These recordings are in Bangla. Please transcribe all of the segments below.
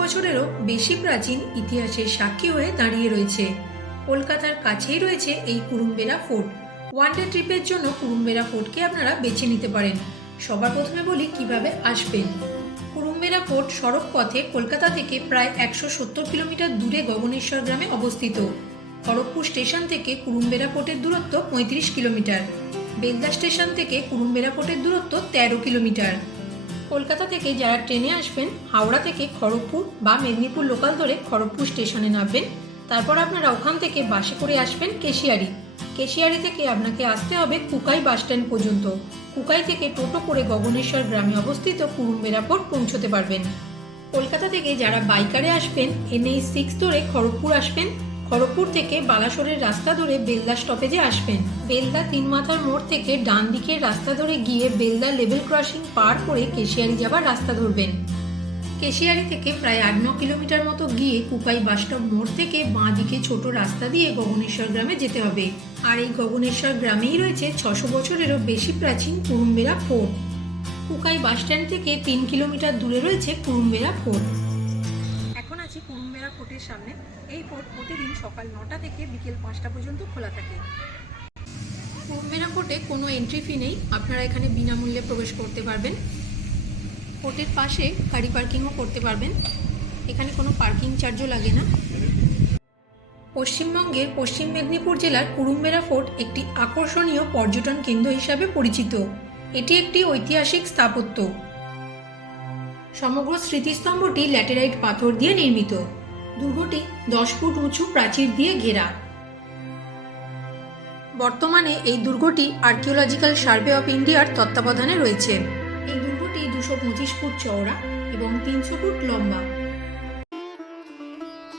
বছরেরও বেশি প্রাচীন ইতিহাসের সাক্ষী হয়ে দাঁড়িয়ে রয়েছে। কলকাতার কাছেই রয়েছে এই কুরুম্বেরা ফোর্ট। ওয়ান ডে ট্রিপের জন্য কুরুম্বেরা ফোর্টকে আপনারা বেছে নিতে পারেন। সবার প্রথমে বলি কিভাবে আসবেন। কুরুম্বেরা ফোর্ট সড়ক পথে কলকাতা থেকে প্রায় 170 কিলোমিটার দূরে গগনেশ্বর গ্রামে অবস্থিত। খড়গপুর স্টেশন থেকে কুরুম্বেরা ফোর্টের দূরত্ব 35 কিলোমিটার। বেলদা স্টেশন থেকে কুরুম্বেরা ফোর্টের দূরত্ব 13 কিলোমিটার। কলকাতা থেকে যারা ট্রেনে আসবেন, হাওড়া থেকে খড়গপুর বা মেদিনীপুর লোকাল ধরে খড়গপুর স্টেশনে নামবেন। তারপর আপনারা ওখান থেকে বাসে করে আসবেন কেশিয়ারি। কেশিয়ারি থেকে আপনাকে আসতে হবে কুকাই বাস স্ট্যান্ড পর্যন্ত। কুকাই থেকে টোটো করে গগনেশ্বর গ্রামে অবস্থিত কুরুম্বেরা ফোর্ট পৌঁছতে পারবেন। কলকাতা থেকে যারা বাইকারে আসবেন, NH6 ধরে খড়গপুর আসবেন। খড়গপুর থেকে বালাসোরের রাস্তা ধরে বেলদা স্টপেজে আসবেন। বেলদা তিন মাথার মোড় থেকে ডান দিকের রাস্তা ধরে গিয়ে বেলদা লেভেল ক্রসিং পার করে কেশিয়ারি যাবার রাস্তা ধরবেন। কেশিয়ারি থেকে প্রায় 8-9 কিলোমিটার মতো গিয়ে কুকাই বাসস্টপ মোড় থেকে বাঁ দিকে ছোট রাস্তা দিয়ে গগনেশ্বর গ্রামে যেতে হবে। আর এই গগনেশ্বর গ্রামেই রয়েছে 600 বছরেরও বেশি প্রাচীন কুরুম্বেরা ফোর্ট। কুকাই বাস স্ট্যান্ড থেকে 3 কিলোমিটার দূরে রয়েছে কুরুম্বেরা ফোর্ট। এখন আছি কুরুম্বেরা ফোর্টের সামনে। এই ফোর্ট প্রতিদিন সকাল 9টা থেকে বিকেল 5টা পর্যন্ত খোলা থাকে। কুরুম্বেরা ফোর্টে কোনো এন্ট্রি ফি নেই, আপনারা এখানে বিনামূল্যে প্রবেশ করতে পারবেন। ফোর্টের পাশে গাড়ি পার্কিংও করতে পারবেন, এখানে কোনো পার্কিং চার্জও লাগে না। পশ্চিমবঙ্গের পশ্চিম মেদিনীপুর জেলার কুরুম্বেরা ফোর্ট একটি আকর্ষণীয় পর্যটন কেন্দ্র হিসাবে পরিচিত। এটি একটি ঐতিহাসিক স্থাপত্য। সমগ্র স্মৃতিস্তম্ভটি ল্যাটেরাইট পাথর দিয়ে নির্মিত। দুর্গটি 10 ফুট উঁচু প্রাচীর দিয়ে ঘেরা। বর্তমানে এই দুর্গটি আর্কিওলজিক্যাল সার্ভে অফ ইন্ডিয়ার তত্ত্বাবধানে রয়েছে। এই দুর্গটি 225 ফুট চওড়া এবং 300 ফুট লম্বা।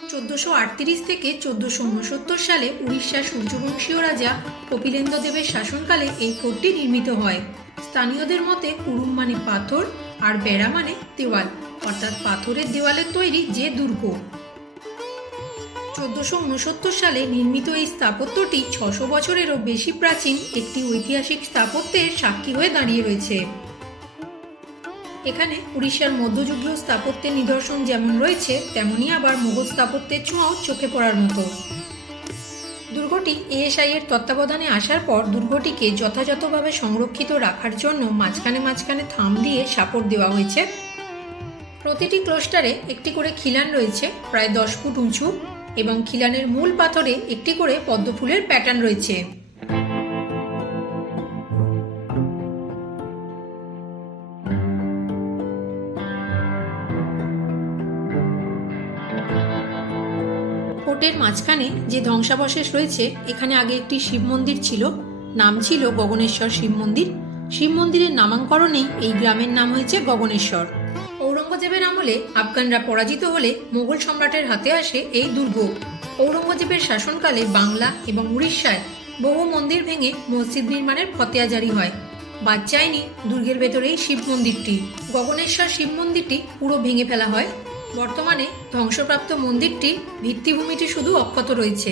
1438 থেকে 1469 সালে উড়িষ্যার সূর্যবংশীয় রাজা কপিলেন্দ্র দেবের শাসনকালে এই ফোর্টটি নির্মিত হয়। স্থানীয়দের মতে কুরুম মানে পাথর আর বেড়া মানে দেওয়াল, অর্থাৎ পাথরের দেওয়ালের তৈরি যে দুর্গ। 1469 সালে নির্মিত এই স্থাপত্যটি 600 বছরেরও বেশি প্রাচীন একটি ঐতিহাসিক স্থাপত্যের সাক্ষী হয়ে দাঁড়িয়ে রয়েছে। এখানে উড়িষ্যার মধ্যযুগীয় স্থাপত্যের নিদর্শন যেমন রয়েছে, তেমনি আবার মোগল স্থাপত্যের ছোঁয়াও চোখে পড়ার মতো। দুর্গটি ASI এর তত্ত্বাবধানে আসার পর দুর্গটিকে যথাযথভাবে সংরক্ষিত রাখার জন্য মাঝখানে মাঝখানে থাম দিয়ে সাপোর্ট দেওয়া হয়েছে। প্রতিটি ক্লোস্টারে একটি করে খিলান রয়েছে প্রায় 10 ফুট উঁচু, এবং খিলানের মূল পাথরে একটি করে পদ্মফুলের প্যাটার্ন রয়েছে। ফোর্টের মাঝখানে যে ধ্বংসাবশেষ রয়েছে, এখানে আগে একটি শিব মন্দির ছিল, নাম ছিল গগনেশ্বর শিব মন্দির। শিব মন্দিরের নামাঙ্করণেই এই গ্রামের নাম হয়েছে গগনেশ্বর। ঔরঙ্গজেবের আমলে আফগানরা পরাজিত হলে মোগল সম্রাটের হাতে আসে এই দুর্গ। ঔরঙ্গজেবের শাসনকালে বাংলা এবং উড়িষ্যায় বহু মন্দির ভেঙে মসজিদ নির্মাণের ফতেয়া জারি হয়। বাদ যায়নি দুর্গের ভেতরেই শিব মন্দিরটি। গগনেশ্বর শিব মন্দিরটি পুরো ভেঙে ফেলা হয়। বর্তমানে ধ্বংসপ্রাপ্ত মন্দিরটির ভিত্তিভূমিটি শুধু অক্ষত রয়েছে।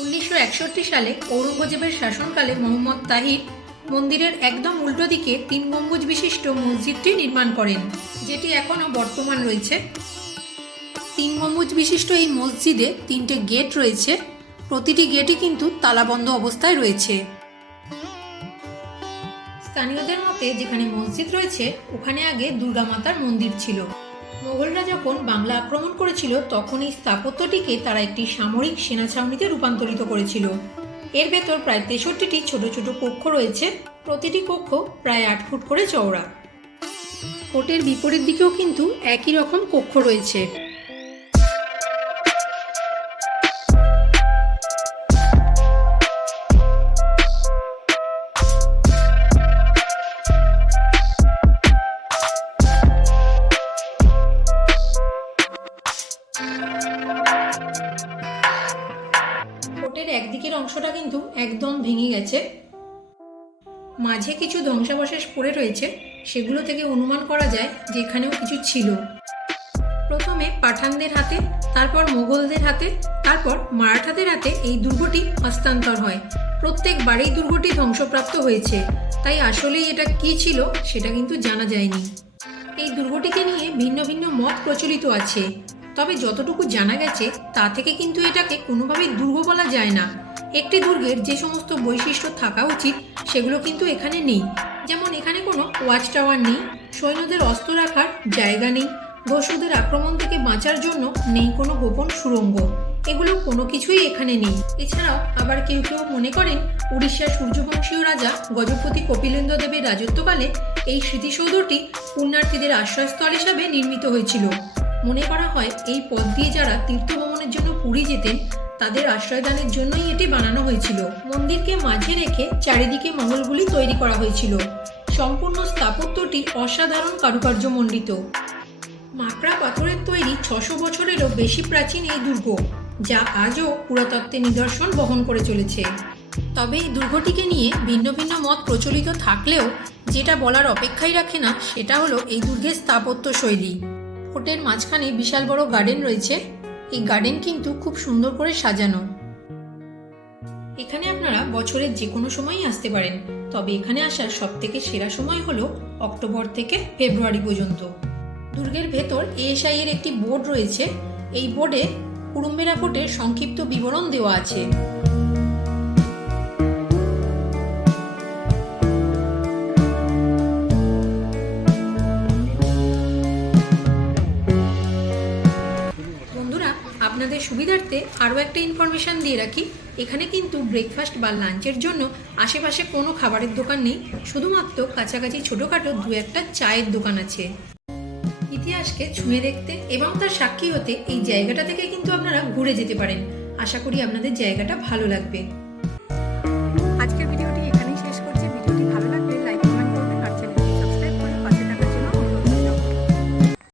1961 সালে ঔরঙ্গজেবের শাসনকালে মোহাম্মদ তাহির মন্দিরের একদম উল্টো দিকে 3 গম্বুজ বিশিষ্ট মসজিদটি নির্মাণ করেন, যেটি এখনও বর্তমান রয়েছে। 3 গম্বুজ বিশিষ্ট এই মসজিদে 3টে গেট রয়েছে, প্রতিটি গেটই কিন্তু তালাবন্ধ অবস্থায় রয়েছে। স্থানীয়দের মতে যেখানে মসজিদ রয়েছে ওখানে আগে দুর্গা মাতার মন্দির ছিল। মোগলরা যখন বাংলা আক্রমণ করেছিল তখন এই স্থাপত্যটিকে তারা একটি সামরিক সেনা ছাউনিতে রূপান্তরিত করেছিল। এর ভেতর প্রায় 63টি ছোট ছোট কক্ষ রয়েছে, প্রতিটি কক্ষ প্রায় 8 ফুট করে চওড়া। ফোর্টের বিপরীত দিকেও কিন্তু একই রকম কক্ষ রয়েছে। ফোর্টের একদিকের অংশটা কিন্তু একদম ভেঙে গেছে, মাঝে কিছু ধ্বংসাবশেষ পড়ে রয়েছে, সেগুলো থেকে অনুমান করা যায় যে এখানেও কিছু ছিল। প্রথমে পাঠানদের হাতে, তারপর মোগলদের হাতে, তারপর মারাঠাদের হাতে এই দুর্গটি হস্তান্তর হয়। প্রত্যেকবারেই দুর্গটি ধ্বংসপ্রাপ্ত হয়েছে, তাই আসলেই এটা কি ছিল সেটা কিন্তু জানা যায়নি। এই দুর্গটিকে নিয়ে ভিন্ন ভিন্ন মত প্রচলিত আছে, তবে যতটুকু জানা গেছে তা থেকে কিন্তু এটাকে কোনোভাবেই দুর্গ বলা যায় না। একটি দুর্গের যে সমস্ত বৈশিষ্ট্য থাকা উচিত সেগুলো কিন্তু এখানে নেই। যেমন এখানে কোনো ওয়াচ টাওয়ার নেই, সৈন্যদের অস্ত্র রাখার জায়গা নেই, দস্যুদের আক্রমণ থেকে বাঁচার জন্য নেই কোনো গোপন সুড়ঙ্গ, এগুলো কোনো কিছুই এখানে নেই। এছাড়াও আবার কেউ কেউ মনে করেন উড়িষ্যার সূর্যবংশীয় রাজা গজপতি কপিলেন্দ্র দেবের রাজত্বকালে এই স্মৃতিসৌধটি পুণ্যার্থীদের আশ্রয়স্থল হিসাবে নির্মিত হয়েছিল। মনে করা হয় এই পথ দিয়ে যারা তীর্থ ভ্রমণের জন্য পুরী যেতেন তাদের আশ্রয়দানের জন্যই এটি বানানো হয়েছিল। মন্দিরকে মাঝে রেখে চারিদিকে মহলগুলি তৈরি করা হয়েছিল। সম্পূর্ণ স্থাপত্যটি অসাধারণ কারুকার্য মণ্ডিত। মাকড়া পাথরের তৈরি 600 বছরেরও বেশি প্রাচীন এই দুর্গ, যা আজও পুরাতত্ত্বের নিদর্শন বহন করে চলেছে। তবে এই দুর্গটিকে নিয়ে ভিন্ন ভিন্ন মত প্রচলিত থাকলেও যেটা বলার অপেক্ষাই রাখে না সেটা হলো এই দুর্গের স্থাপত্য শৈলী। ফোর্টের মাঝখানে বিশাল বড় গার্ডেন রয়েছে। এই গার্ডেন কিন্তু খুব সুন্দর করে সাজানো। এখানে আপনারা বছরের যে কোনো সময়ই আসতে পারেন, তবে এখানে আসার সবথেকে সেরা সময় হলো অক্টোবর থেকে ফেব্রুয়ারি পর্যন্ত। দুর্গের ভেতর এএসআই এর একটি বোর্ড রয়েছে। এই বোর্ডে কুরুম্বেরা ফোর্টের সংক্ষিপ্ত বিবরণ দেওয়া আছে। বন্ধুরা, আপনাদের সুবিধার্থে আরও একটা ইনফরমেশন দিয়ে রাখি, এখানে কিন্তু ব্রেকফাস্ট বা লাঞ্চের জন্য আশেপাশে কোনো খাবারের দোকান নেই, শুধুমাত্র কাছাকাছি ছোটোখাটো দু একটা চায়ের দোকান আছে। ইতিহাসকে ছুঁয়ে দেখতে এবং তার সাক্ষী হতে এই জায়গাটা থেকে কিন্তু আপনারা ঘুরে যেতে পারেন। আশা করি আপনাদের জায়গাটা ভালো লাগবে।